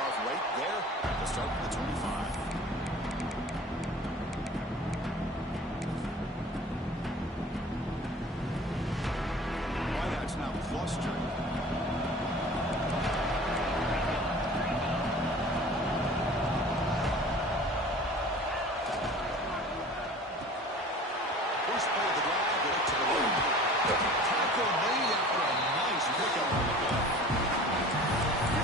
off right there to start the 25. Wideouts now clustered. First play of the drive, get it to the right. Tackle made after a nice pickup on the play.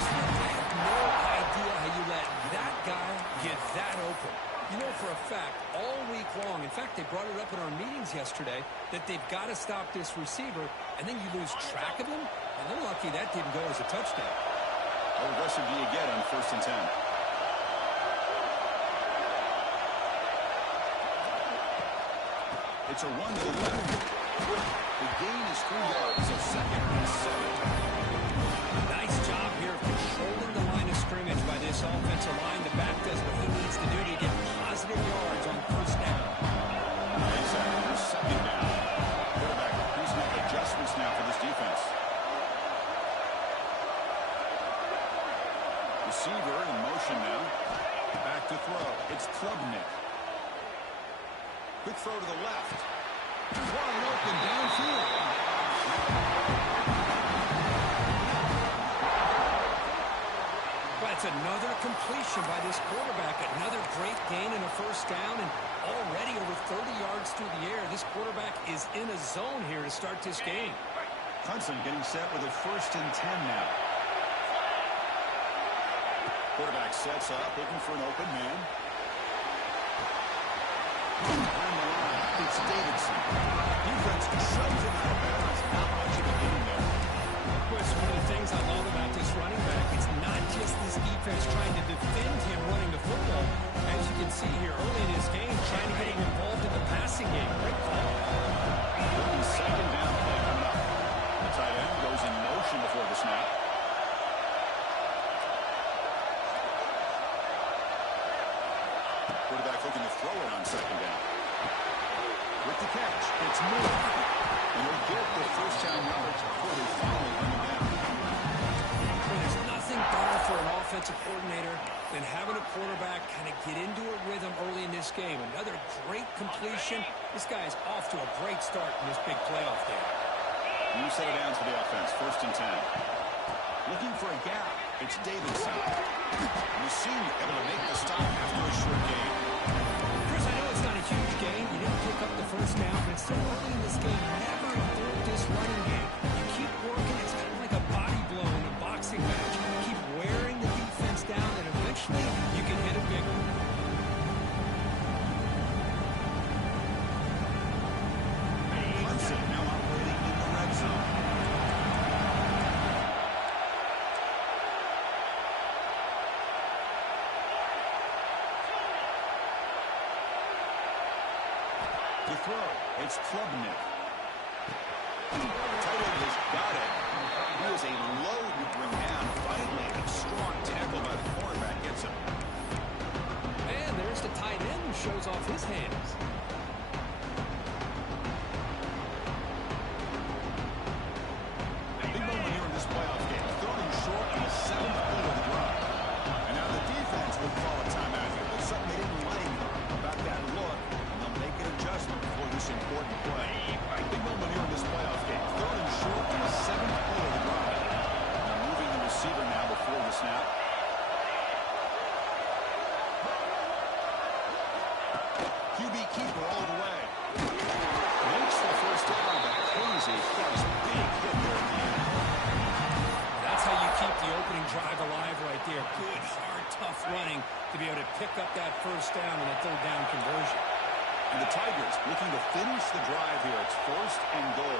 I have no idea how you let that guy get that open. You know for a fact, all week long, in fact, they brought it up in our meetings yesterday, that they've got to stop this receiver, and then you lose track of him, and they're lucky that didn't go as a touchdown. How aggressive do you get on 1st and 10? It's a run to the left. The gain is 3 yards, so 2nd and 7. Nice job here of controlling the line of scrimmage by this offensive line. The back does what he needs to do to get positive yards on 1st down. Exactly. 2nd down. Quarterback, he's making adjustments now for this defense. Receiver in motion now. Back to throw. It's Klubnik. Quick throw to the left. Wide open downfield. That's another completion by this quarterback. Another great gain in a 1st down, and already over 30 yards through the air. This quarterback is in a zone here to start this game. Clemson getting set with a 1st and 10 now. Quarterback sets up, looking for an open man. On the line, it's Davidson. Defense shoves him out of bounds. Not much of a gain there. Chris, one of the things I love about this running back, it's not just this defense trying to defend him running the football. As you can see here early in this game, trying to get him involved in the passing game. Great call. 2nd down play coming up. The tight end goes in motion before the snap. Quarterback looking to throw it on 2nd down. With the catch, it's Moore. And he'll get the 1st down yards before they finally run him down. There's nothing better for an offensive coordinator than having a quarterback kind of get into a rhythm early in this game. Another great completion. This guy is off to a great start in this big playoff game. New set of downs for the offense, 1st and 10. Looking for a gap. It's Davidson. Musim able to make the stop after a short gain. Chris, I know it's not a huge gain. You didn't pick up the 1st down, but it's so early in this game. Never abort this running game. You keep working. It's kind of like a body blow in a boxing match. Keep wearing the defense down, and eventually you can hit a big one. Clemson now operating in the red zone. To throw, it's Klubnik. Tight end has got it. He is a load to bring down. Finally, a strong tackle by the cornerback gets him. And there's the tight end who shows off his hands. Big moment here in this playoff game. 3rd and short on the 7th play of the drive. And now the defense will call a timeout here. There's something they didn't like about that look. Make an adjustment for this important play. Big moment here in this playoff game. 3rd and short on the 7th play of the drive. They're moving the receiver now before the snap. QB keeper all the way. Makes the 1st down, but crazy. That was a big hit there at the end. That's how you keep the opening drive alive right there. Good, hard, tough running to be able to pick up that 1st down and a 3rd down conversion. And the Tigers looking to finish the drive here. It's 1st and goal.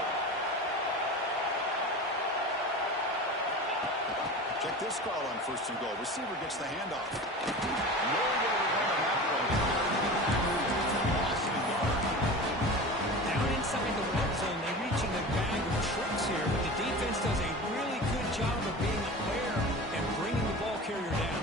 Check this call on 1st and goal. Receiver gets the handoff. Nowhere to run on that one. Down inside the red zone, they're reaching a bag of tricks here, but the defense does a really good job of being aware and bringing the ball carrier down.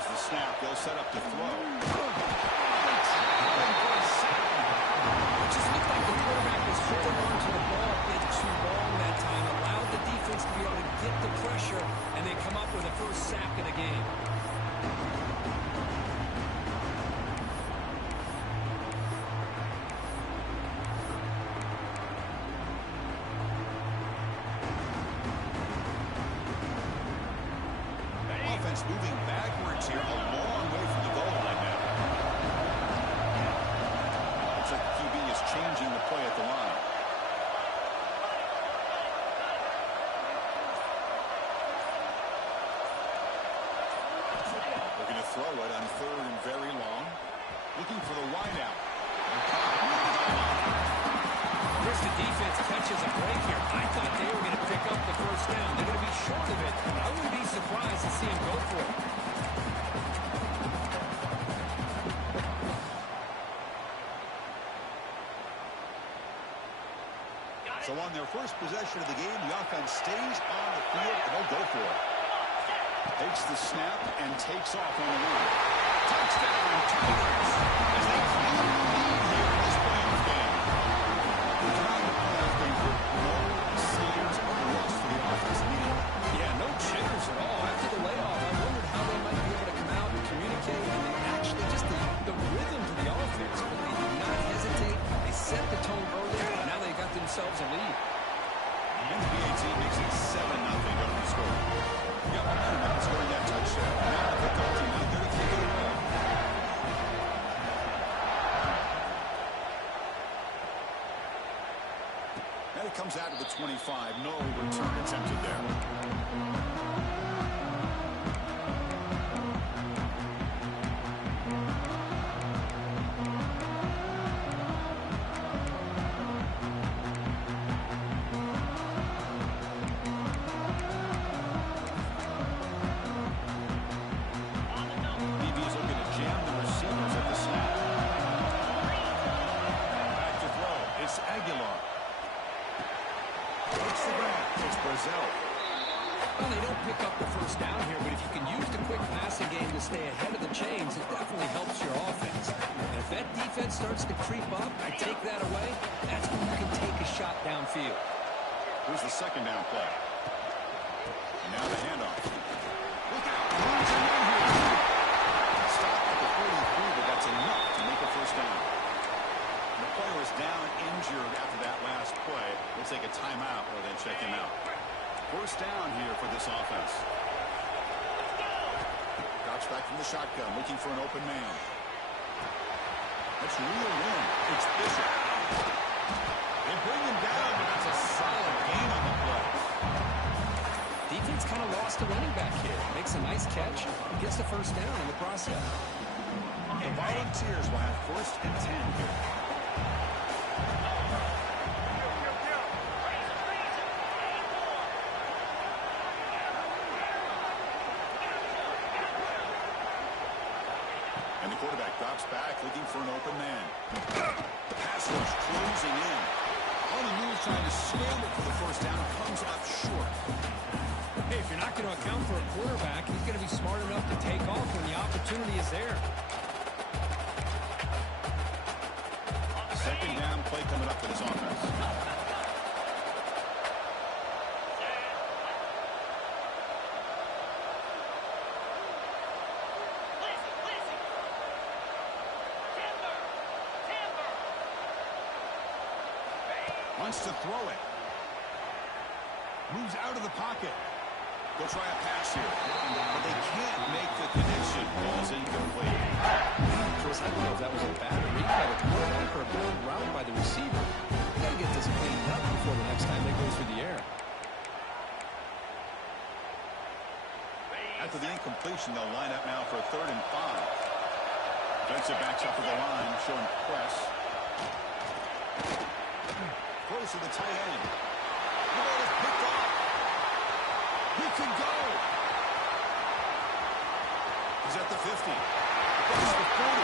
There's the snap. They'll set up to throw. It just looked like the quarterback was holding on to the ball a bit too long that time, allowed the defense to be able to get the pressure, and they come up with a first sack of the game. Offense moving backwards here, a long way from the goal line now. Looks like the QB is changing the play at the line. Looking to throw it on third and very long. Looking for the wideout. First, the defense catches a break here. I thought they were going to pick up the first down. They're going to be short of it. I wouldn't be surprised to see him go for it. So on their first possession of the game, the offense stays on the field, and they'll go for it. Takes the snap and takes off on the run. Touchdown, Tigers, as they climb the lead here in this playoff game. The time of playoff game for no signs of rust for the offense needed. Yeah, no jitters at all. After the layoff, I wondered how they might be able to come out and communicate, and they actually just the rhythm to the offense. But they did not hesitate. They set the tone early, and now they got themselves a lead. And the BAT makes it 7-0 over the score. Got momentum after scoring that touchdown. Now the difficulty not there to take it away. And it comes out of the 25. No return attempted there. Well, they don't pick up the first down here, but if you can use the quick passing game to stay ahead of the chains, it definitely helps your offense. And if that defense starts to creep up and take that away, that's when you can take a shot downfield. Here's the second down play. And now the handoff. Look out. Losing in here. Stop at the 43, but that's enough to make a first down. And the player is down injured after that last play. We'll take a timeout or then check him out. First down here for this offense. Drops back from the shotgun, looking for an open man. That's real win. It's Bishop. They bring him down, but that's a solid gain on the play. Defense kind of lost a running back here. Makes a nice catch. Gets the first down in the process. The Volunteers will have first and 10 here. And the quarterback drops back, looking for an open man. The pass rush closing in. On the move, trying to scramble for the first down, comes up short. Hey, if you're not going to account for a quarterback, he's going to be smart enough to take off when the opportunity is there. Second down play coming up for this offense. Wants to throw it. Moves out of the pocket. They'll try a pass here. But they can't make the connection. Ball's incomplete. Chris, I don't know if that was a bad read by the quarterback or a bad route by the receiver. They got to get this cleaned up before the next time they go through the air. After the incompletion, they'll line up now for a 3rd and 5. Defensive backs up to the line, showing press. Close to the tight end. The ball is picked off. He can go. He's at the 50. Across the 40.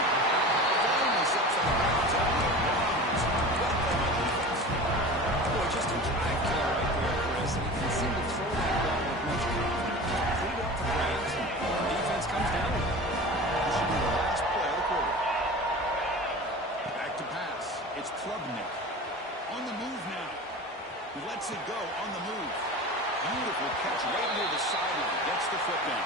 Finally sets on the bounds out of bounds. What a play by the defense. Boy, just a drive killer right there, Chris. And he can seem to throw that ball with much confidence. Put it up for grabs. Defense comes down. He lets it go on the move. Beautiful catch right near the sideline. Gets the foot down.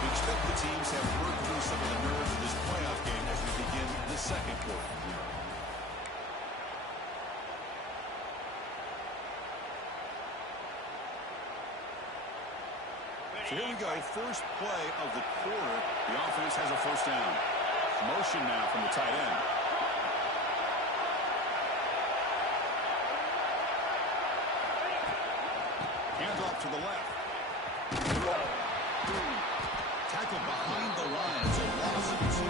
We expect the teams have worked through some of the nerves of this playoff game as we begin the second quarter. So here we go. First play of the quarter. The offense has a first down. Motion now from the tight end. Handoff to the left. Tackled behind the line. It's a loss of 2.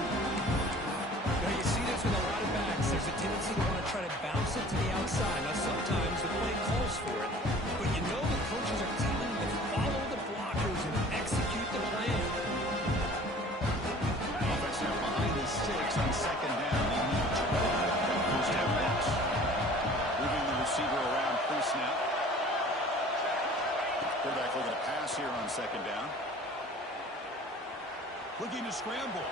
Now you see this with a lot of backs. There's a tendency to want to try to bounce it to the outside. Now sometimes the play calls for it. But you know the coaches are telling you to follow the blockers and execute the plan. Offense now behind the 6 on second down. They need 12. First down Blitz. Moving the receiver around pre-snap. Quarterback looking to pass here on second down. Looking to scramble.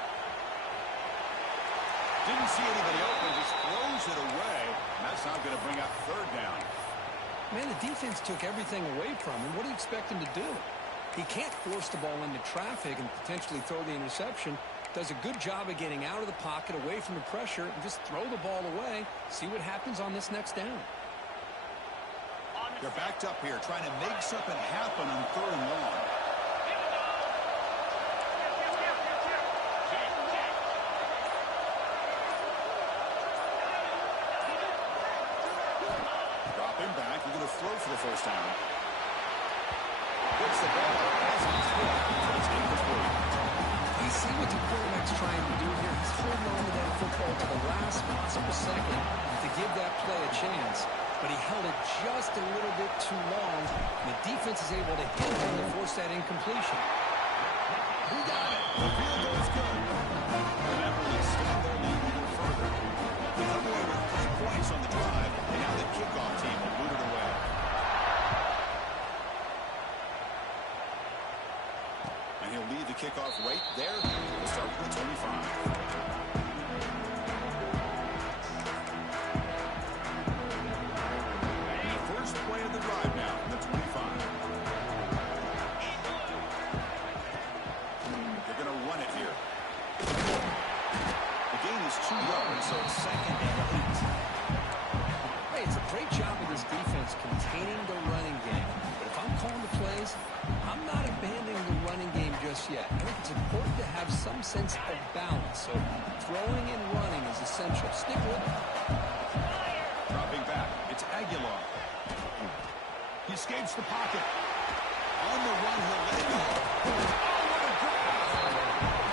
Didn't see anybody open, just throws it away. And that's not going to bring up third down. Man, the defense took everything away from him. What do you expect him to do? He can't force the ball into traffic and potentially throw the interception. Does a good job of getting out of the pocket, away from the pressure, and just throw the ball away. See what happens on this next down. They're backed up here, trying to make something happen on third and long. Dropping back, you're going to throw for the first down. Gets the ball as he's hit. It's incomplete. You see what the quarterback's trying to do here. He's holding on to that football to the last possible second to give that play a chance. But he held it just a little bit too long. The defense is able to hit him to force that incompletion. Who got it? The field goal is good. The Mavericks extend their lead even further. They come away with 3 points on the drive, and now the kickoff team will boot it away. And he'll lead the kickoff right there. We'll start with the 25. Play of the drive now from the 25. They're going to run it here. The gain is 2 yards, so it's second and 8. Hey, it's a great job of this defense containing the running game. But if I'm calling the plays, I'm not abandoning the running game just yet. I think it's important to have some sense of balance. So throwing and running is essential. Stick with it. Dropping back. It's Aguilar. He escapes the pocket. On the run, he'll let it go. Oh, what a grab!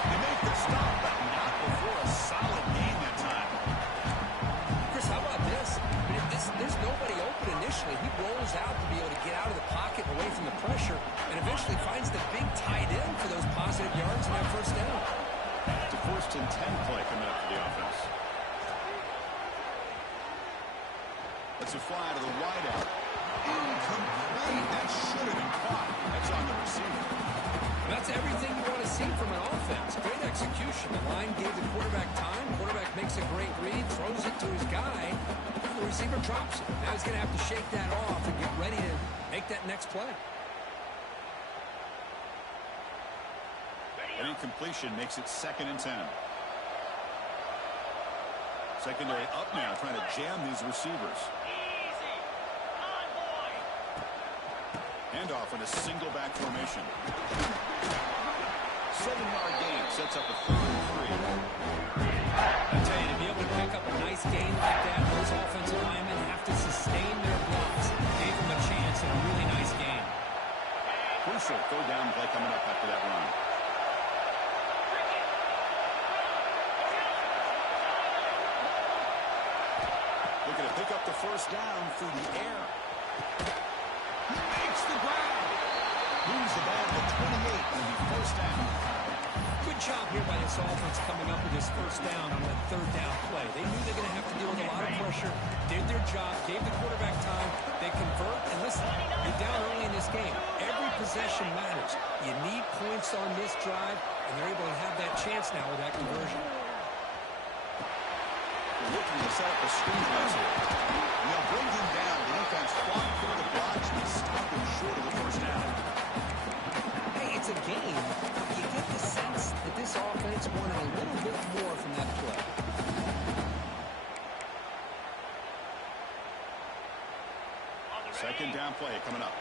They make the stop, but not before a solid gain that time. Chris, how about this? I mean, there's nobody open initially. He rolls out to be able to get out of the pocket and away from the pressure, and eventually finds the big tight end for those positive yards and that first down. It's a 1st and 10 play coming up for the offense. Let's a fly to the wideout. Incomplete. That should have been caught. That's on the receiver. That's everything you want to see from an offense. Great execution. The line gave the quarterback time. Quarterback makes a great read, throws it to his guy. The receiver drops it. Now he's going to have to shake that off and get ready to make that next play. An incompletion makes it 2nd and 10. Secondary up now, trying to jam these receivers. Handoff in a single back formation. 7-yard gain sets up a 3rd and 3. I tell you, to be able to pick up a nice gain like that, those offensive linemen have to sustain their blocks. Gave them a chance and a really nice gain. Crucial 3rd down play coming up after that run. Looking to pick up the first down through the air. He makes the grab. Moves the ball to 28 and the first down. Good job here by this offense coming up with this first down on that 3rd down play. They knew they were going to have to deal with a lot of pressure, did their job, gave the quarterback time. They convert, and listen, you're down early in this game. Every possession matters. You need points on this drive, and they're able to have that chance now with that conversion. The looking to set up a screen pass here. And they'll bring him down. The defense fought through the blocks and stopped him short of the first down. Hey, it's a game. You get the sense that this offense wanted a little bit more from that play. Second down play coming up.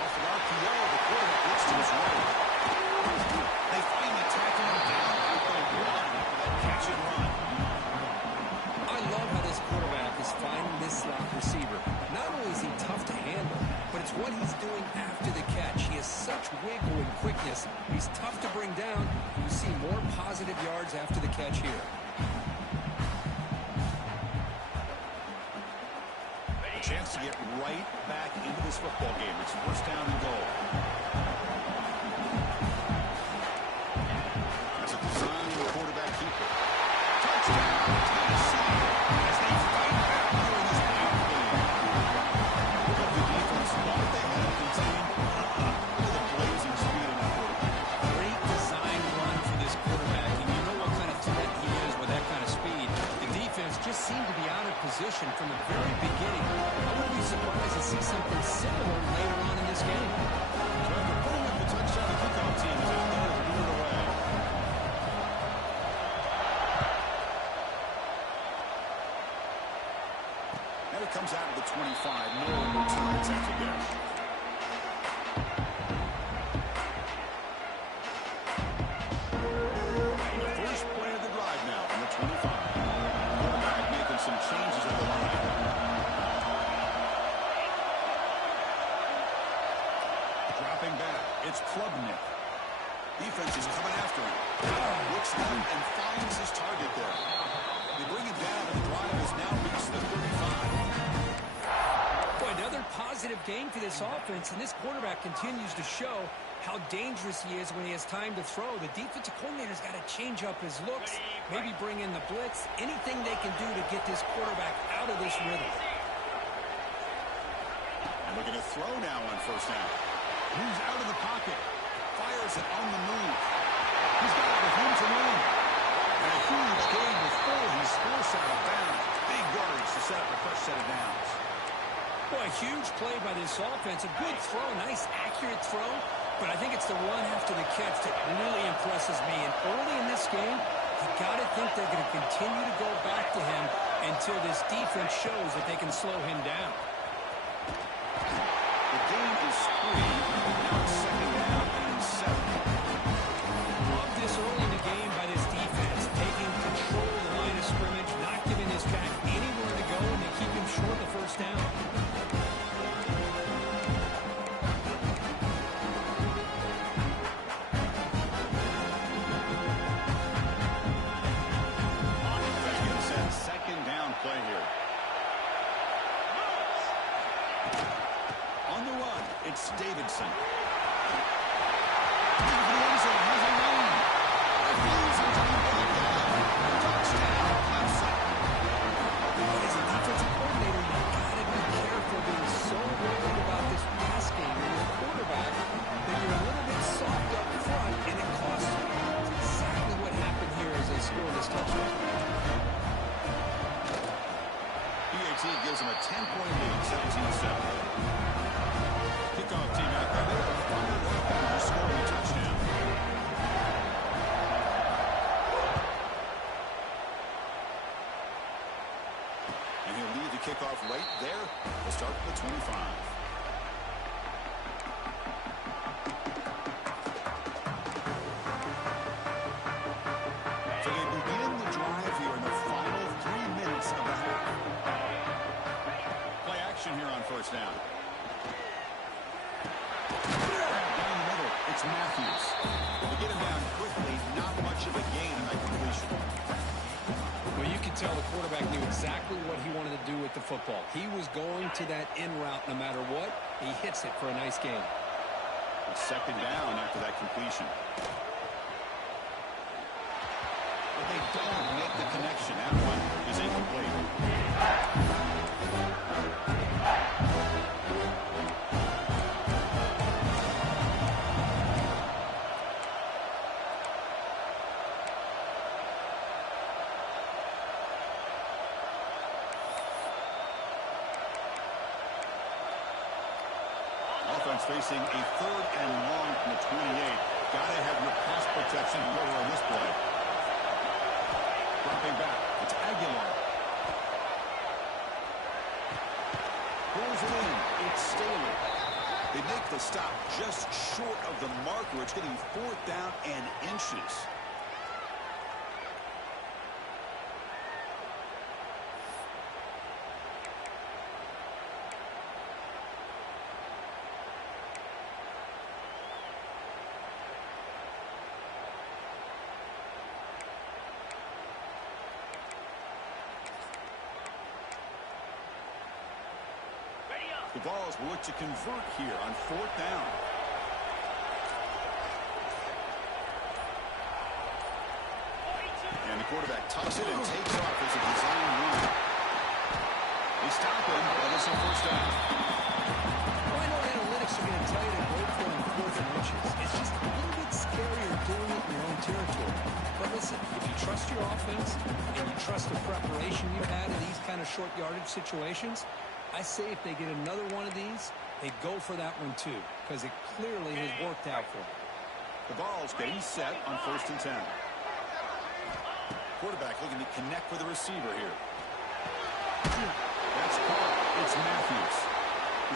Off the RPO, the quarterback looks to his right. They finally tackle him down at the line for that catch and run. I love how this quarterback is finding this slot receiver. Not only is he tough to handle, but it's what he's doing after the catch. He has such wiggle and quickness. He's tough to bring down. You see more positive yards after the catch here. A chance to get right back into this football game. It's first down and goal. That's a design quarterback keeper. Touchdown, Tennessee, as they fight back here in this power game. Look at the defense. Thought they had it contained. Look at the blazing speed of that quarterback. Great design run for this quarterback, and you know what kind of threat he is with that kind of speed. The defense just seemed to be out of position from the very beginning. I wouldn't be surprised to see something similar later on in this game. So after putting up the touchdown, the kickoff team is out there to do it away. Now it comes out of the 25. No returns after that. The first play of the drive now from the 25. Quarterback making some changes at the line. Dropping back, it's Klubnik. Defense is coming after him. Looks out and finds his target there. They bring him down, and the drive has now reached the 35. Boy, another positive game for this offense, and this quarterback continues to show how dangerous he is when he has time to throw. The defensive coordinator's got to change up his looks, maybe bring in the blitz, anything they can do to get this quarterback out of this rhythm. And looking to throw now on first down. Moves out of the pocket. Fires it on the move. He's got it with room to move. And a huge gain with 4. He's forced out of bounds. Big yardage to set up a fresh set of downs. Boy, a huge play by this offense. A good throw, nice accurate throw. But I think it's the run after the catch that really impresses me. And early in this game, you got to think they're going to continue to go back to him until this defense shows that they can slow him down. The game is 3. Now it's second down and 7. Love this early in the game by this defense, taking control of the line of scrimmage, not giving this back anywhere to go, and they keep him short of the first down. Second down play here. On the run, it's Davidson. Touchdown, Clemson. As a defensive coordinator, you got to be careful being so worried about this pass game and your quarterback that you're a little bit soft up front, and it costs you. That's exactly what happened here as they scored this touchdown. PAT gives him a 10-point lead, 17-7. Kickoff team out there. They are fired up and scoring a touchdown. And he'll lead the kickoff right there. We'll start with the 25. So they begin the drive here in the final 3 minutes of the half. Play action here on first down. Down the middle, it's Matthews. They get him down quickly, not much of a gain in that completion. Well, you can tell the quarterback knew exactly what he wanted to do with the football. He was going to that in route no matter what. He hits it for a nice gain. It's second down after that completion. But they don't make the connection. That one is incomplete. facing a 3rd and long from the 28. Gotta have your pass protection in order on this play. Dropping back. It's Aguilar. Pulls it in. It's Staley. They make the stop just short of the marker. It's getting 4th down and inches. The Vols will look to convert here on 4th down. And the quarterback tucks it and takes off as a design run. They stop him, but it's a 1st down. Well, I know analytics are going to tell you to go for it in 4th and inches. It's just a little bit scarier doing it in your own territory. But listen, if you trust your offense and you trust the preparation you've had in these kind of short yardage situations, I say if they get another one of these, they go for that one too, because it clearly has worked out for them. The Vols getting set on 1st and 10. Quarterback looking to connect with the receiver here. That's caught. It's Matthews.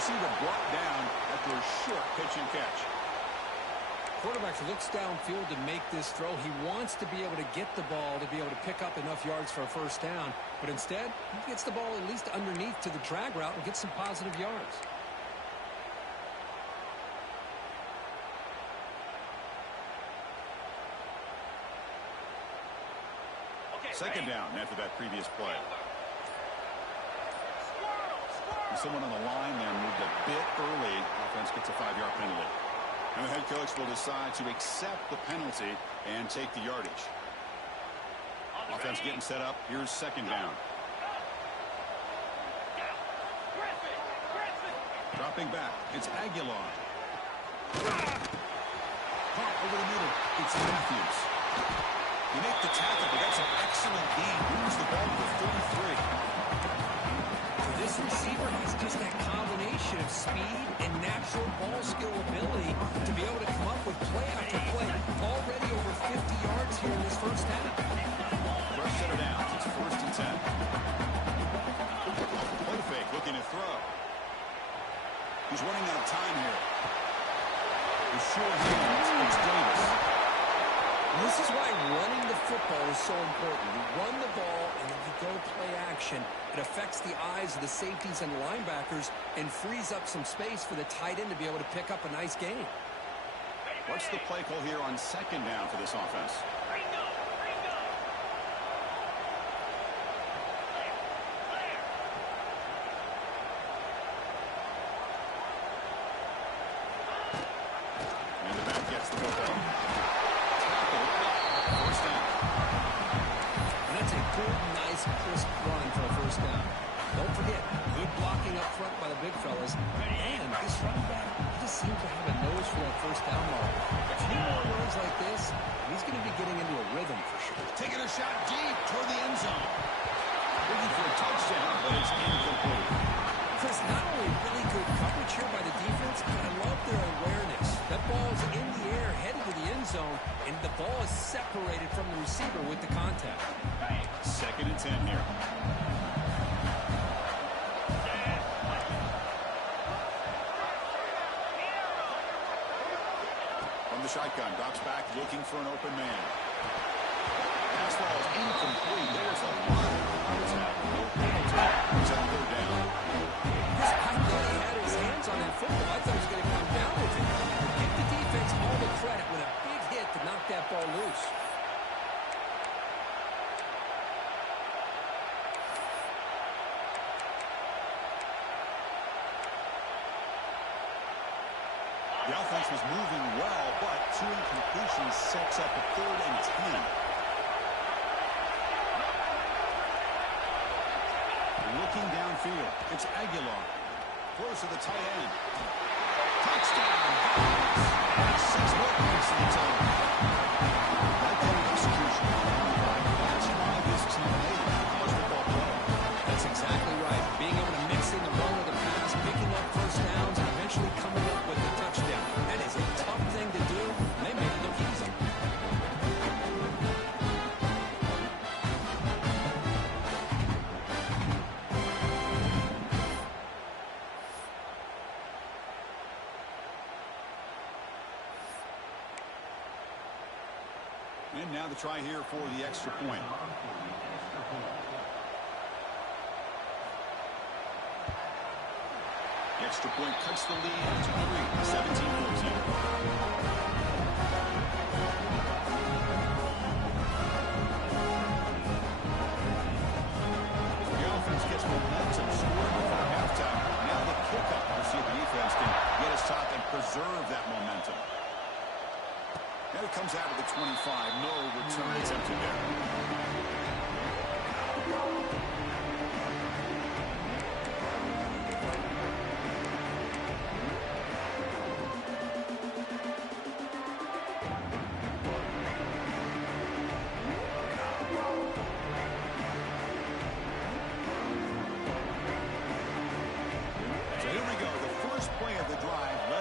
Receiver brought down after a short pitch and catch. Quarterback looks downfield to make this throw. He wants to be able to get the ball to be able to pick up enough yards for a 1st down. But instead, he gets the ball at least underneath to the drag route and gets some positive yards. Second down after that previous play. And someone on the line there moved a bit early. Offense gets a 5-yard penalty. And the head coach will decide to accept the penalty and take the yardage. Offense getting set up. Here's 2nd down. Dropping back. It's Aguilar. Caught over the middle. It's Matthews. You make the tackle, but that's an excellent gain. Moves the ball to 33. This receiver has just that combination of speed and natural ball skill ability to be able to come up with play after play. Already over 50 yards here in this 1st half. Rush center down. It's 1st and 10. Play fake, looking to throw. He's running out of time here. The short hands. It's Davis. This is why running the football is so important. You run the ball, and then you go play action. It affects the eyes of the safeties and linebackers and frees up some space for the tight end to be able to pick up a nice gain. What's the play call here on 2nd down for this offense? And the back gets the football. Good, nice, crisp run for a 1st down. Don't forget, good blocking up front by the big fellas. And this running back, he just seems to have a nose for that 1st down mark. A few more runs like this, he's going to be getting into a rhythm for sure. Taking a shot deep toward the end zone. Looking for a touchdown, but it's incomplete. Chris, not only really good coverage here by the defense, but I love their awareness. That ball's in the air, headed to the end zone, and the ball is separated from the receiver with the contact. 2nd and 10 here. From the shotgun, drops back, looking for an open man. Pass ball is incomplete. There's a lot of yards now. No penalty. He's on 3rd down. Chris, I thought he had his hands on that football. I thought he was going to come down with it. Give the defense all the credit with a big hit to knock that ball loose. The offense was moving well, but 2 incompletions sets up a 3rd and 10. Looking downfield, it's Aguilar. Close to the tight end. Touchdown! 6 more points to the total. That kind of execution. That's why this team made it college football play. That's exactly right. Being able to mix in the run of the pass, picking up 1st downs, and eventually coming up with the touchdown. now to try here for the extra point. The extra point cuts the lead to 3, 17-14. Gets momentum scored before halftime. Now the pickup. We'll see if the defense can get us top and preserve that momentum. And it comes out of the 25. No return attempted there.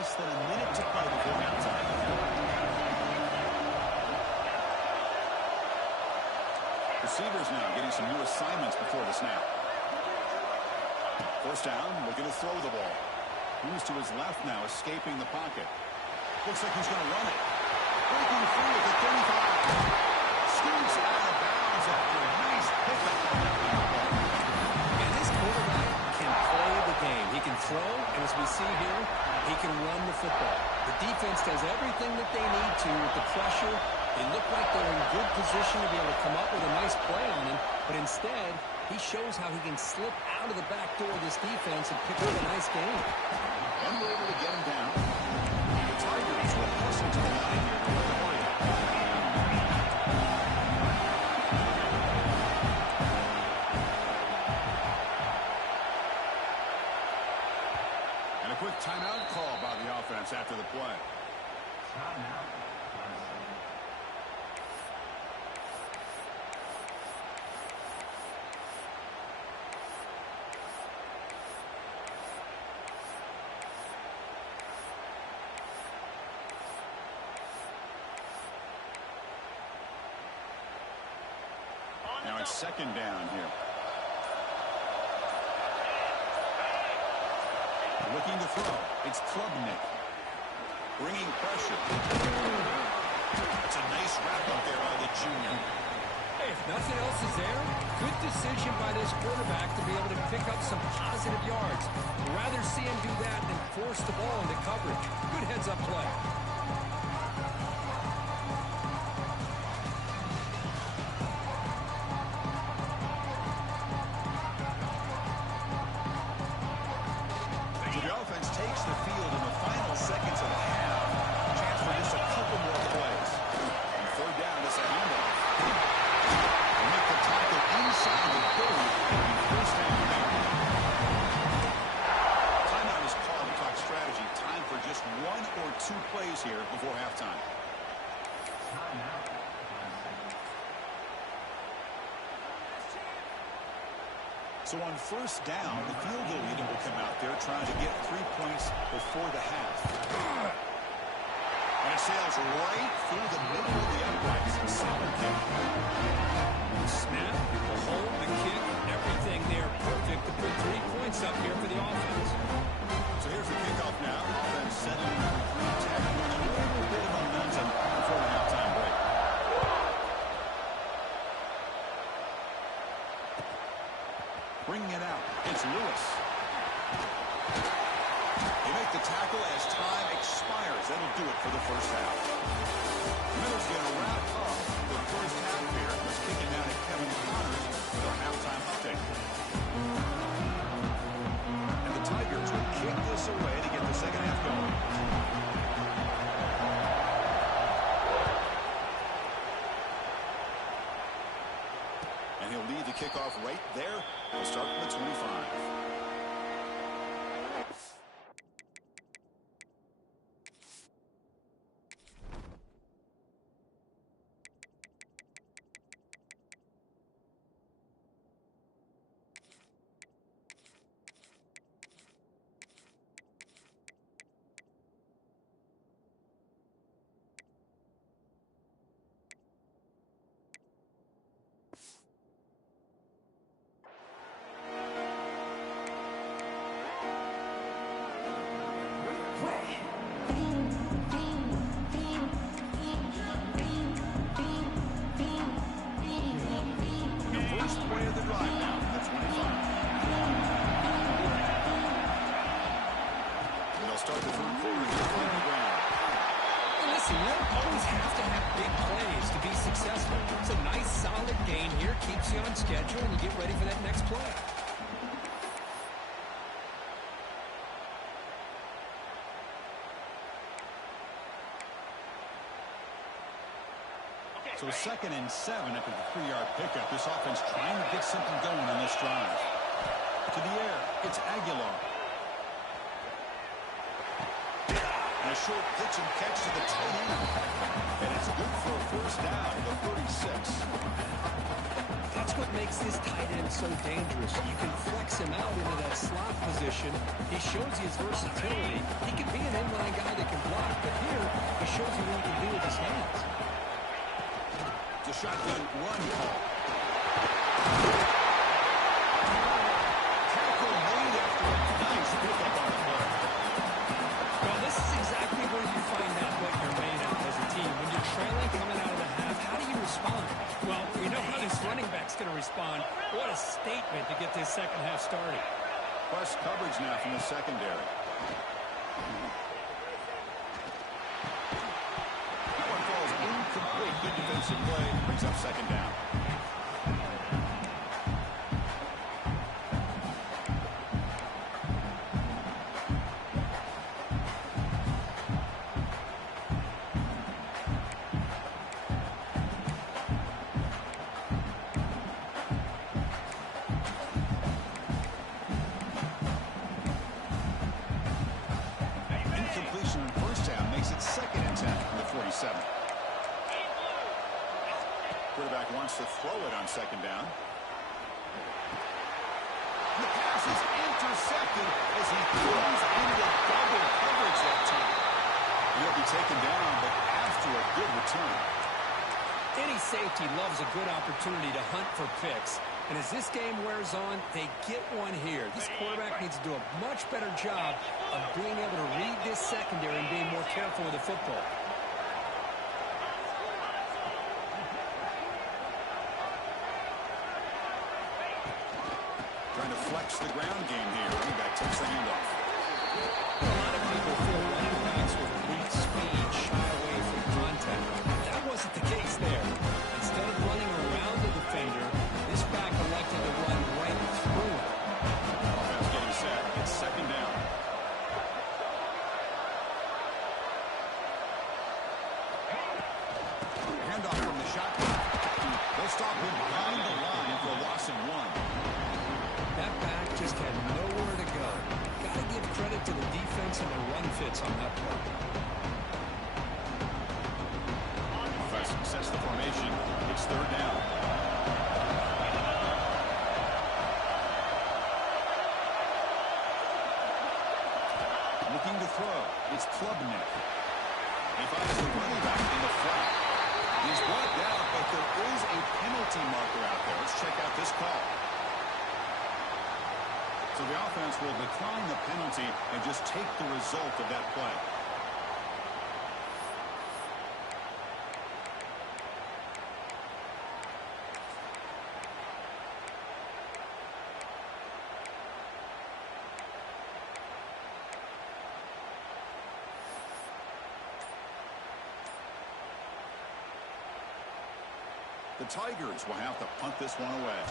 Than a minute to play before halftime. Receivers now getting some new assignments before the snap. First down, looking to throw the ball. Moves to his left now, escaping the pocket. Looks like he's going to run it. Breaking free at the 35. Scoots out of bounds after a nice pickup on that ball. And this quarterback can play the game. He can throw, and as we see here, he can run the football. The defense does everything that they need to with the pressure. They look like they're in good position to be able to come up with a nice play on him, but instead, he shows how he can slip out of the back door of this defense and pick up a nice game. And we're able to get him down. The Tigers will hustle to the line here to win the play. A quick timeout call by the offense after the play. Now it's second down here. Looking to throw. It's Klubnik. Bringing pressure. It's a nice wrap-up there by the junior. Hey, if nothing else is there, good decision by this quarterback to be able to pick up some positive yards. I'd rather see him do that than force the ball into coverage. Good heads-up play. Takes the field in the final seconds of the half. Chance for just a couple more plays. And third down, it's a handoff. They make the tackle inside the 30 and first down there. Timeout is called to talk strategy. Time for just 1 or 2 plays here before halftime. So on first down, the field goal unit will come out there trying to get 3 points before the half. And it sails right through the middle of the uprights. Solid kick. Snap, the hold, the kick, everything there perfect to put 3 points up here for the offense. So here's the kickoff now. Offense setting for 3, tackling a little bit of momentum before the halftime break. Bringing it out. It's Lewis. They make the tackle as time expires. That'll do it for the first half. Miller's going to wrap up the first half here. Let's kick it down to Kevin Connors for our halftime update. And the Tigers will kick this away to get the second half going. And he'll lead the kickoff right there. We'll start from the 25. keeps you on schedule, and you get ready for that next play. So 2nd and 7 after the 3-yard pickup. This offense trying to get something going on this drive. To the air, it's Aguilar. And a short pitch and catch to the tight end. And it's good for a first down, the 36. That's what makes this tight end so dangerous. You can flex him out into that slot position. He shows you his versatility. He can be an inline guy that can block, but here he shows you what he can do with his hands. The shotgun run call. Tackle made after a nice pickup on the play. Well, this is exactly where you find out what you're made of as a team. When you're trailing coming out of the half, how do you respond? Well, we know how this running back's going to respond. What a statement to get this second half started. Plus coverage now from the secondary. Incomplete. Good defensive play. Brings up 2nd down. Incompletion in the first half makes it 2nd and 10 from the 47. Quarterback wants to throw it on 2nd down. The pass is intercepted as he throws into double coverage that time. He'll be taken down, but after a good return. Any safety loves a good opportunity to hunt for picks. And as this game wears on, they get one here. This quarterback needs to do a much better job of being able to read this secondary and being more careful with the football. Trying to flex the ground game here. Running back takes the handoff. A lot of people feel running backs with elite speed shy away from contact. That wasn't the case there. Instead of running around the defender, this back elected to run right through it. Offense getting set. It's 2nd down. Handoff from the shotgun. They'll stop him behind the line for a loss of 1. That back just had nowhere to go. Got to give credit to the defense and the run fits on that play. Offense sets the formation. It's 3rd down. Looking to throw. It's Klubnik. He finds the running back in the flat. He's brought down, but there is a penalty marker out there. Let's check out this call. So the offense will decline the penalty and just take the result of that play. The Tigers will have to punt this one away.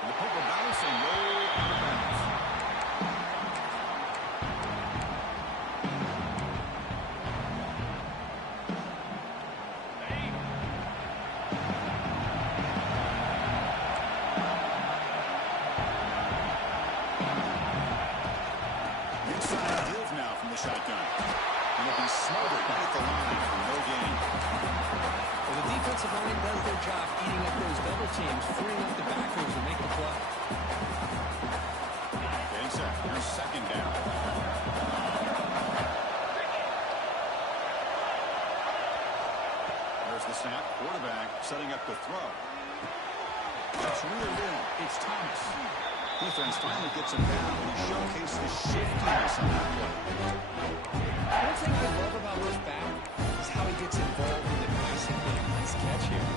And the punt will bounce and roll out of bounds. Inside deals now from the shotgun. And it'll be smothered at the line for no gain. Well, the defensive line does their job eating up those double teams, freeing up the backers and making the play. Getting set. Here's 2nd down. There's the snap. Quarterback setting up the throw. It's reared in. It's Thomas. Defense finally gets him down, and he showcased the shiftiness on that play. One thing I love about this back is how he gets involved in the passing game. Nice catch here.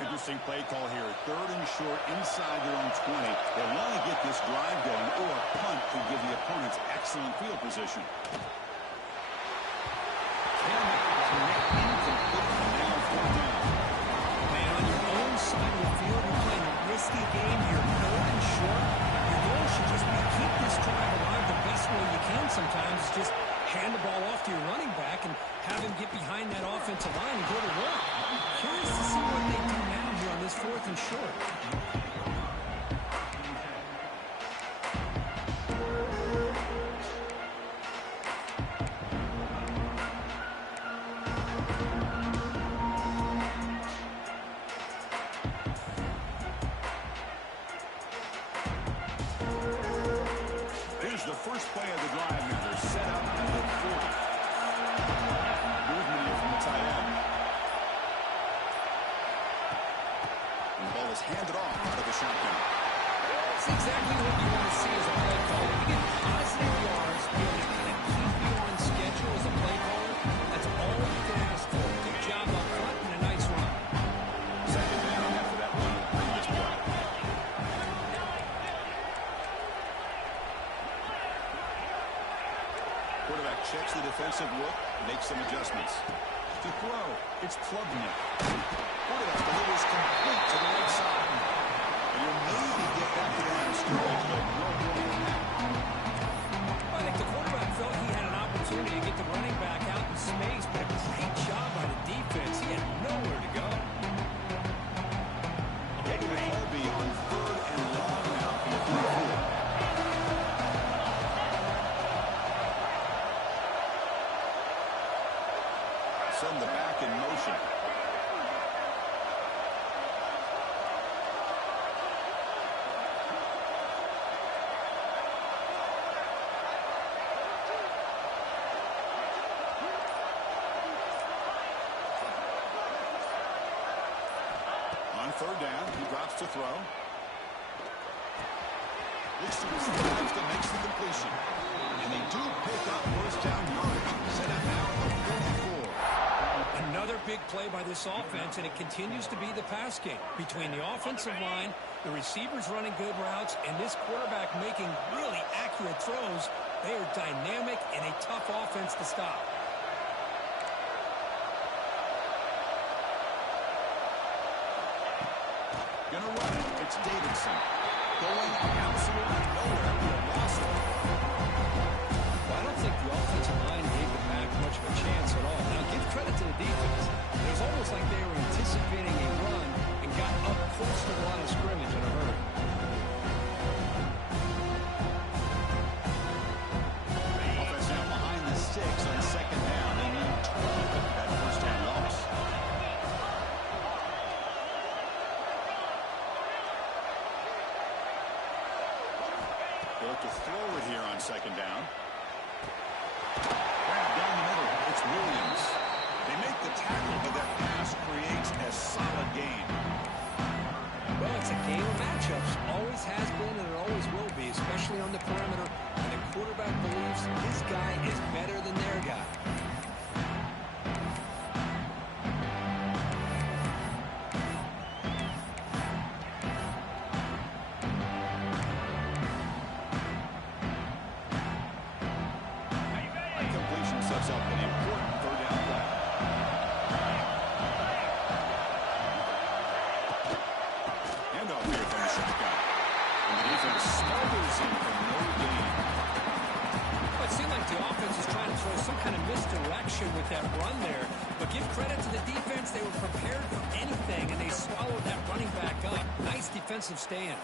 Interesting play call here. 3rd and short inside their own 20. They want to get this drive going, or a punt could give the opponents position. Man, on your own side of the field, you're playing a risky game here, third and short. Your goal should just be keep this drive alive the best way you can sometimes. Is just hand the ball off to your running back and have him get behind that offensive line and go to work. Curious to see what they do now here on this fourth and short. The first play of the drive here. They're set up at the 40. Movement here from the tight end. And the ball is handed off out of the shotgun. That's exactly what you want to see as a play caller. You get positive yards, be able to kind of keep you on schedule as a play caller. That's all you can ask for. Good job up front and a nice run. Second down after that run previous play. Quarterback checks the defensive look, makes some adjustments. To throw, it's Klubnik. Quarterback delivers complete to the right side. And you'll maybe get back to the line of scrimmage, but no more than that. I think the quarterback felt he had an opportunity to get the running back out in space, but a great job by the defense. He had nowhere to go. Taking the ball on third and long now from the 44. Send the back in motion. On third down, he drops to throw. Looks to his left and makes the completion. And they do pick up first down yardage. Set up now at the 44. Another big play by this offense, and it continues to be the pass game. Between the offensive line, the receivers running good routes, and this quarterback making really accurate throws, they are dynamic and a tough offense to stop. Gonna run it. It's Davidson. Going absolutely nowhere. Lost it. Well, I don't think the offensive line gave the back much of a chance at all. Now, give credit to the defense. It was almost like they were anticipating a run and got up close to the line of scrimmage in a hurry. Offense now behind the sticks on second down. They need 12 that first down loss. They look to throw it here on second down. Grab down the middle. It's Williams. They make the tackle, but that pass creates a solid gain. Well, it's a game of matchups. Always has been and it always will be, especially on the perimeter. And the quarterback believes his guy is better than their guy. That completion sets up an important third down play. Handoff here from the shotgun. And the defense smothers him for no gain. Well, it seemed like the offense is trying to throw some kind of misdirection with that run there. But give credit to the defense. They were prepared for anything, and they swallowed that running back up. Nice defensive stand.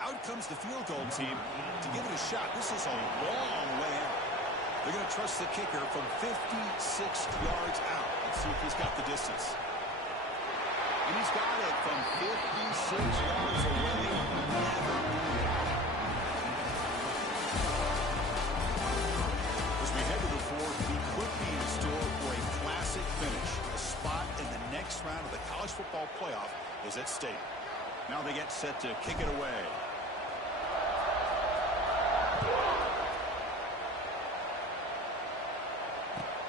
Out comes the field goal team to give it a shot. This is a long way out. They're going to trust the kicker from 56 yards out. Let's see if he's got the distance. And he's got it from 56 yards away. As we head to the fourth, we could be in store for a classic finish. A spot in the next round of the college football playoff is at stake. Now they get set to kick it away.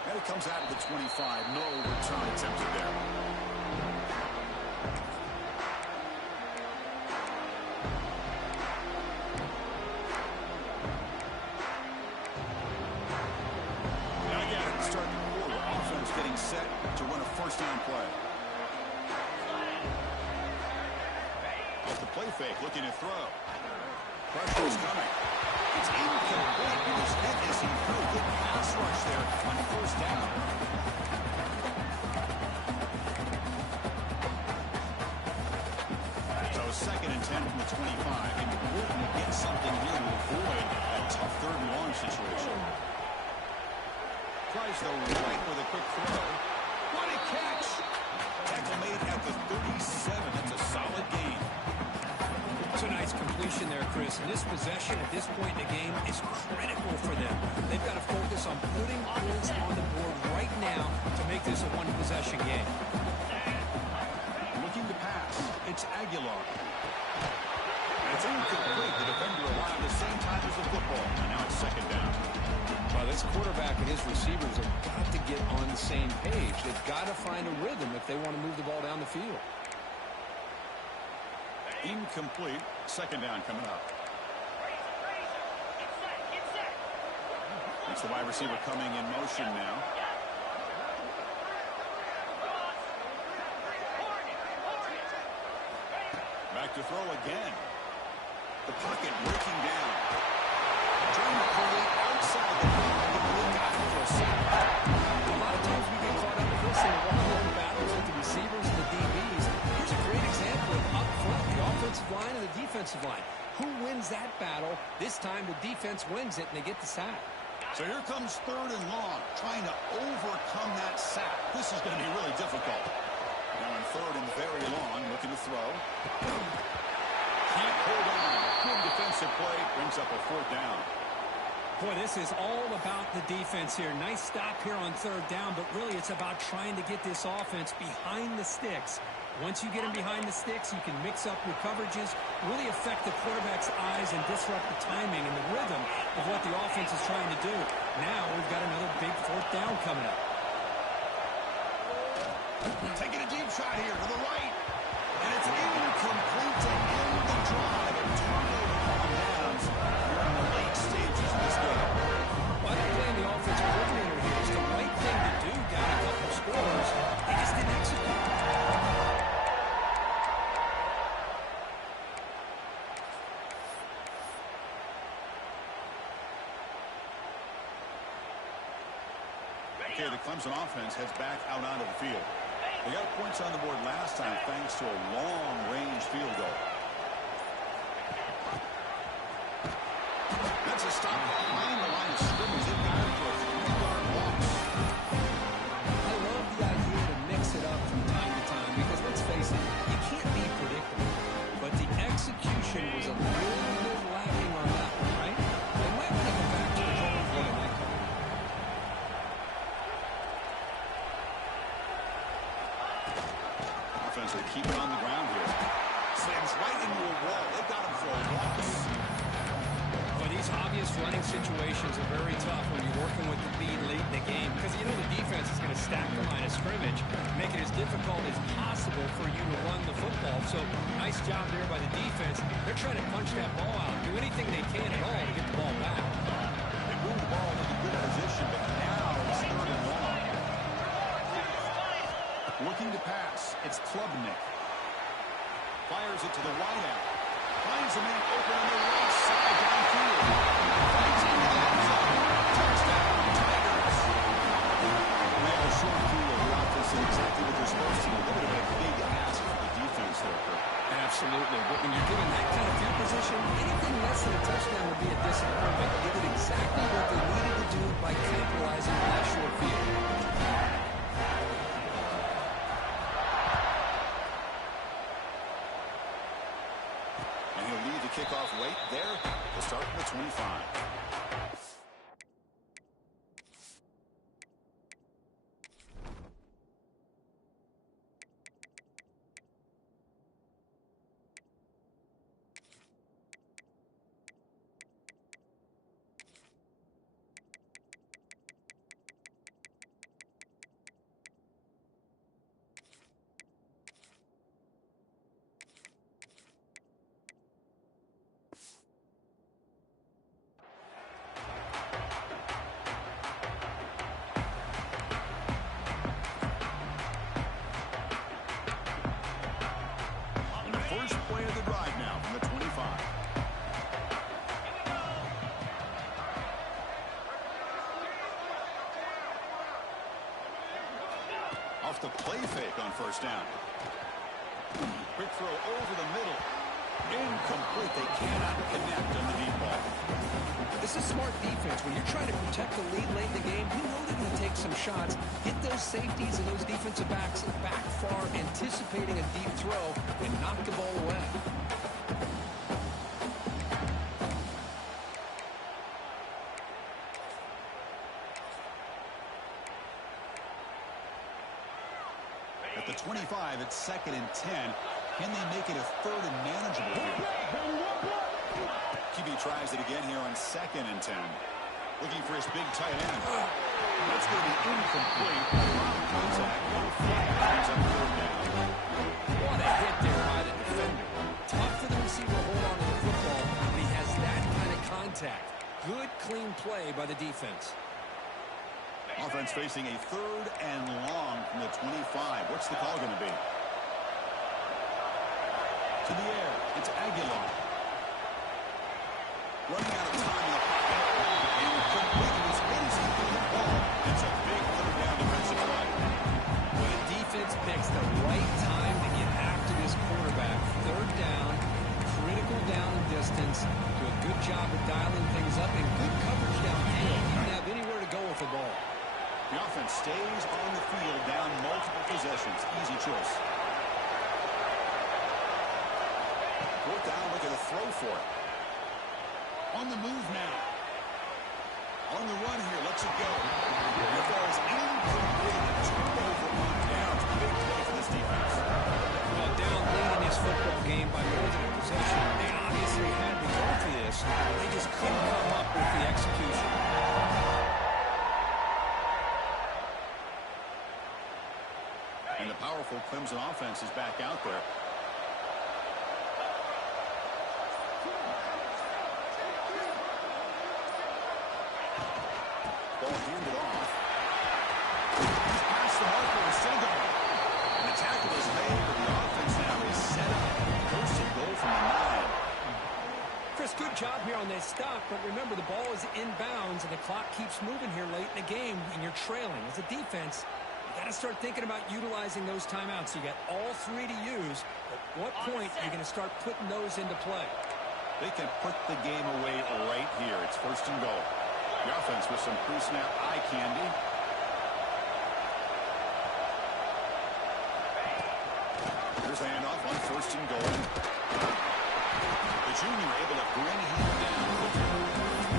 And it comes out of the 25. No return attempted there. play fake, looking to throw. Pressure is coming. It's incomplete. His head isn't through. Good pass rush there on first down. So 2nd and 10 from the 25. And Wharton get something here to avoid that tough 3rd and long situation. Tries the right with a quick throw. What a catch! Tackle made at the 37. That's a solid gain. It's a nice completion there, Chris. And this possession at this point in the game is critical for them. They've got to focus on putting points on the board right now to make this a one-possession game. Looking to pass. It's Aguilar. It's incomplete. The defender arrived at the same time as the football. And now it's 2nd down. Well, this quarterback and his receivers have got to get on the same page. They've got to find a rhythm if they want to move the ball down the field. Incomplete. 2nd down coming up. It's the wide receiver coming in motion now. Back to throw again. The pocket breaking down. Trying to create outside the pocket. Got it for a sack. A lot of times we get caught up with this in one-on-one battles with the receivers and the DBs. Here's a great example of up front, the offensive line and the defensive line. Who wins that battle? This time the defense wins it and they get the sack. So here comes 3rd and long, trying to overcome that sack. This is going to be really difficult. Now in 3rd and very long, looking to throw. Can't hold on. Good defensive play, brings up a 4th down. Boy, this is all about the defense here. Nice stop here on 3rd down, but really it's about trying to get this offense behind the sticks. Once you get them behind the sticks, you can mix up your coverages, really affect the quarterback's eyes and disrupt the timing and the rhythm of what the offense is trying to do. Now we've got another big 4th down coming up. Taking a deep shot here to the right. And it's incomplete to end the drive. A turnover on downs here in the late stages of this game. Well, I don't blame the offensive coordinator here. It's the right thing to do down a couple scores. They just didn't execute. Okay, the Clemson offense heads back out onto the field. They got points on the board last time thanks to a long-range field goal. That's a stop behind the line of scrimmage. They've got it for a 3-yard loss. I love the idea to mix it up from time to time because, let's face it, you can't be predictable. But the execution was a little bit lacking on that one, right? They might want to go back to the drawing board on that call. Offense will keep it on the ground here. Slams right into a wall. They've got him for a loss. Well, these obvious running situations are very tough when you're working with the lead late in the game because you know the defense is going to stack the line of scrimmage, make it as difficult as possible for you to run the football. So nice job there by the defense. They're trying to punch that ball out, do anything they can at all to get the ball back. They move the ball into good position, but now it's 3rd and long. Looking to pass. It's Klubnik. Fires it to the wide out. Finds a man open on the right side downfield. Finds him in the end zone. Touchdown, Tigers. We have a short field here. Offense did exactly what they're supposed to do. A little bit of a big ask for the defense there, Kirk. Absolutely. But when you're given that kind of field position, anything less than a touchdown would be a disappointment. They did exactly what they needed to do by capitalizing on that short field. And he'll lead the kickoff right there to start from the 25. fake on first down. Quick throw over the middle. Incomplete. They cannot connect on the deep ball. This is smart defense. When you're trying to protect the lead late in the game, you know they're going to take some shots, get those safeties and those defensive backs back far, anticipating a deep throw, and knock the ball away. At the 25, it's 2nd and 10. Can they make it a 3rd and manageable here? QB tries it again here on 2nd and 10. Looking for his big tight end. That's going to be incomplete. Contact. No flag. On 3rd down. What a hit there by the defender. Tough for the receiver to hold on to the football, but he has that kind of contact. Good, clean play by the defense. Offense facing a 3rd and long from the 25. What's the call going to be? To the air. It's Aguilar. Running out of time in the pocket. Incomplete. It was easy for the ball. It's a big 3rd down defensive play. When a defense picks the right time to get after this quarterback, 3rd down, critical down and distance, do a good job of dialing things up, and good coverage downfield. You don't have anywhere to go with the ball. The offense stays on the field down multiple possessions. Easy choice. 4th down, look at a throw for it. On the move now. On the run here, lets it go. It falls incomplete. Turnover on downs. Big play for this defense. Well, down late in this football game by more than a possession. They obviously had to go for this. They just couldn't come up with the execution. And the powerful Clemson offense is back out there. Ball handed off. He's past the marker and still going. And the tackle is made, but the offense now is set up. First and goal from the 9. Chris, good job here on this stop, but remember the ball is inbounds and the clock keeps moving here late in the game and you're trailing. As a defense, you got to start thinking about utilizing those timeouts. You got all 3 to use. At what point are you going to start putting those into play? They can put the game away right here. It's first and goal. The offense with some pre-snap eye candy. Here's the handoff on first and goal. The junior able to bring him down.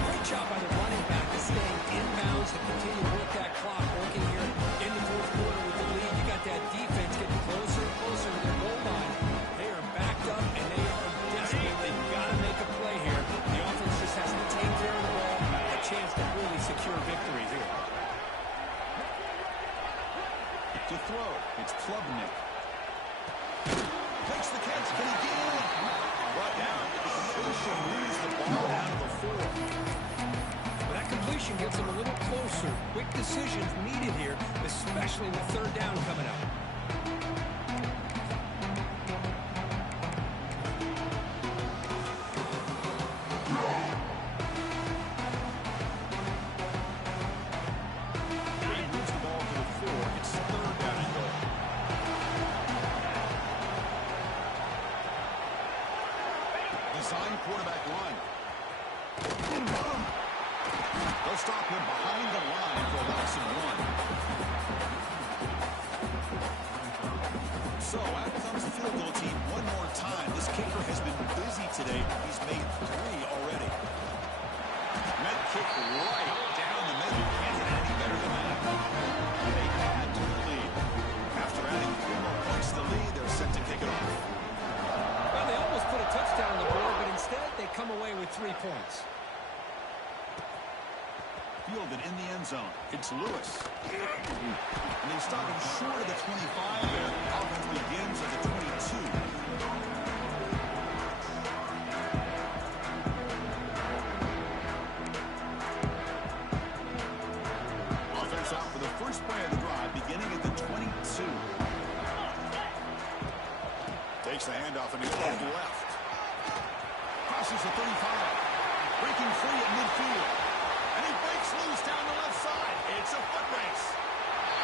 Great job by the running back to staying inbounds and continue to work that clock. Working here in the 4th quarter with the lead. You got that defense getting closer and closer to their goal line. They are backed up and they are desperate. They've got to make a play here. The offense just has to take care of the ball. A chance to really secure victory here. To throw, it's Klubnik. Takes the catch. Can he get in? Brought down. Completion moves the ball down to the 4. But that completion gets them a little closer. Quick decisions needed here, especially with 3rd down coming up. Quarterback run. They'll stop him behind the line for a loss of 1. So out comes the field goal team one more time. This kicker has been busy today. He's made 3 already. Net kick right down the middle. Can't hit any better than that. They add to the lead. After adding 3 more points to the lead, they're set to kick it off. Well, they almost put a touchdown on the board, but instead they come away with 3 points. Fielded in the end zone. It's Lewis. And they stop him short of the 25 there. Offense begins at the 22. Offense out for the first play of the drive, beginning at the 22. Takes the handoff and he goes left. Crosses the 35. Breaking free at midfield. And he breaks loose down the left side. It's a foot race.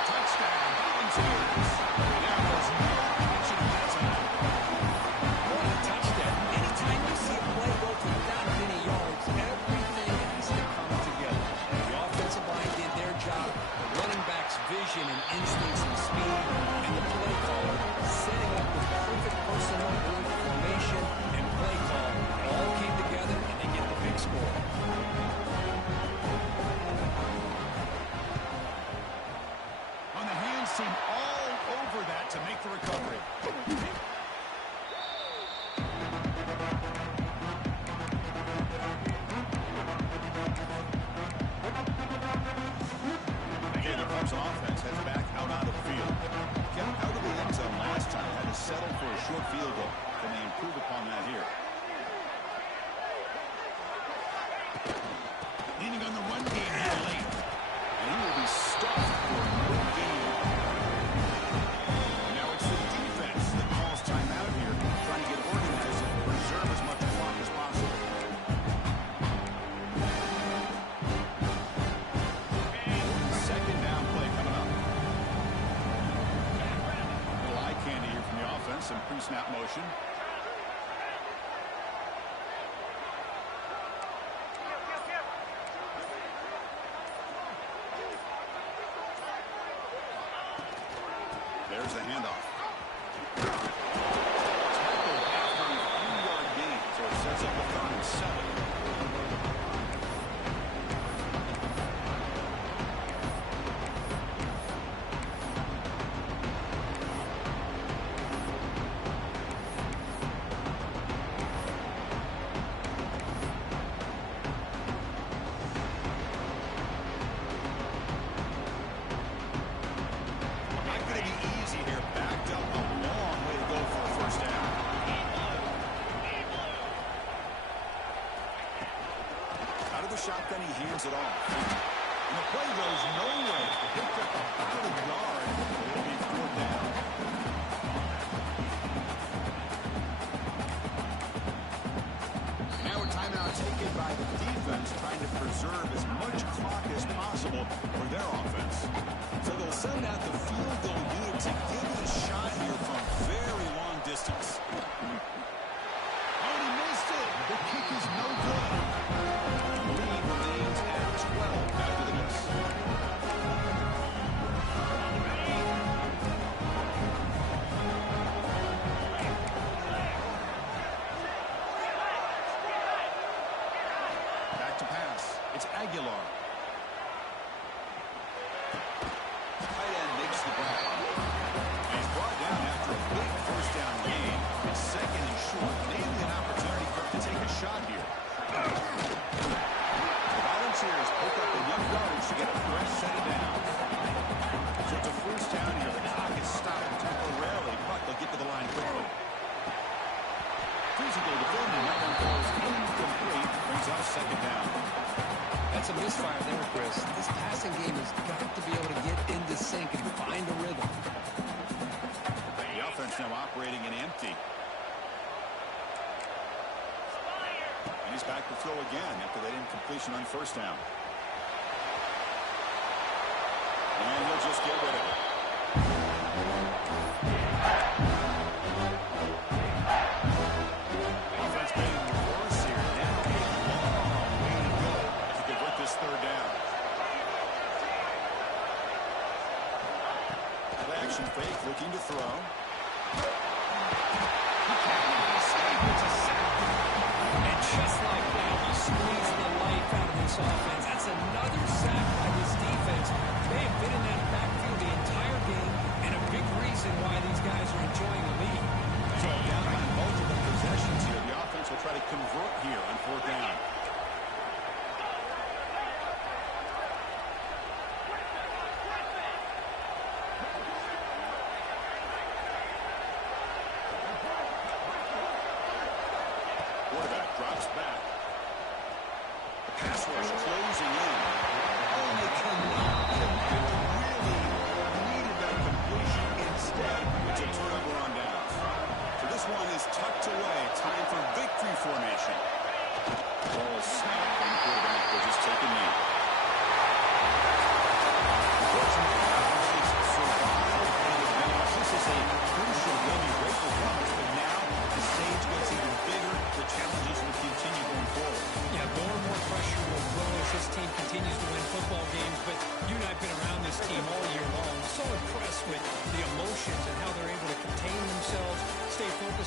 Touchdown, Volunteers. And now there's no action in that time. What a touchdown. Anytime you see a play go for that many yards, everything has to come together. The offensive line did their job, the running back's vision and instincts and speed, and the play caller setting up the perfect personnel group, formation, and play call. It all came together, and they get the big score. On the hands team all over that to make the recovery. Again, the Clemson offense heads back out on the field. Kept out of the end zone last time. Had to settle for a short field goal. Can they improve upon that here? Leaning on the run game here late. And he will be stuffed for no gain. Now it's the defense that calls timeout here, trying to get organized and preserve as much clock as possible. Second down play coming up. A little eye candy here from the offense, some pre-snap motion. There's the handoff. Tackled after a few-yard gain, so it sets up a 3rd and 7. Not going to be easy here. Backed up a long way to go for a 1st down. Out of the shotgun, he hands it off. And the play goes nowhere. Picked up about a yard. It'll be 4th down. Now a timeout taken by the defense, trying to preserve as much clock as possible for their offense. So they'll send out the field goal unit to give it a shot here from very long distance. Oh, and he missed it. The kick is no good. The lead remains at 12 after the miss. Back to pass. It's Aguilar. Tight end makes the grab. And he's brought down after a big 1st down gain. It's 2nd and short. Maybe an opportunity for him to take a shot here. The Volunteers pick up enough yards to get a fresh set it down. So it's a 1st down here. The clock is stopped temporarily, but they'll get to the line quickly. Physical defending. That one goes incomplete. Brings up 2nd down. That's a misfire there, Chris. This passing game has got to be able to get into sync and find a rhythm. The offense now operating in empty. And he's back to throw again after that incompletion on 1st down. And he'll just get rid of it. Offense playing reverse here. Now a long way to go to convert this 3rd down. Play action fake, looking to throw. He can't escape. It's a sack. And just like that, you squeeze the life out of this offense. That's another sack by this defense. They have been in that backfield the entire game, and a big reason why these guys are enjoying the lead. So down on multiple possessions here. The offense will try to convert here on 4th down. Quarterback drops back. The pass rush closing in. Oh, they cannot connect. Really needed that completion. Instead, it's a turnover on downs. So this one is tucked away. Time for victory formation. Ball is snapped, and the quarterback will just take a knee. Unfortunately,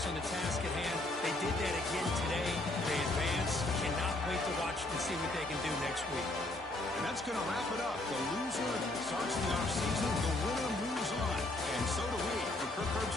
focus on the task at hand. They did that again today. They advance. Cannot wait to watch and see what they can do next week. And that's going to wrap it up. The loser starts the offseason. The winner moves on. And so do we. For Kirk Herbstreit.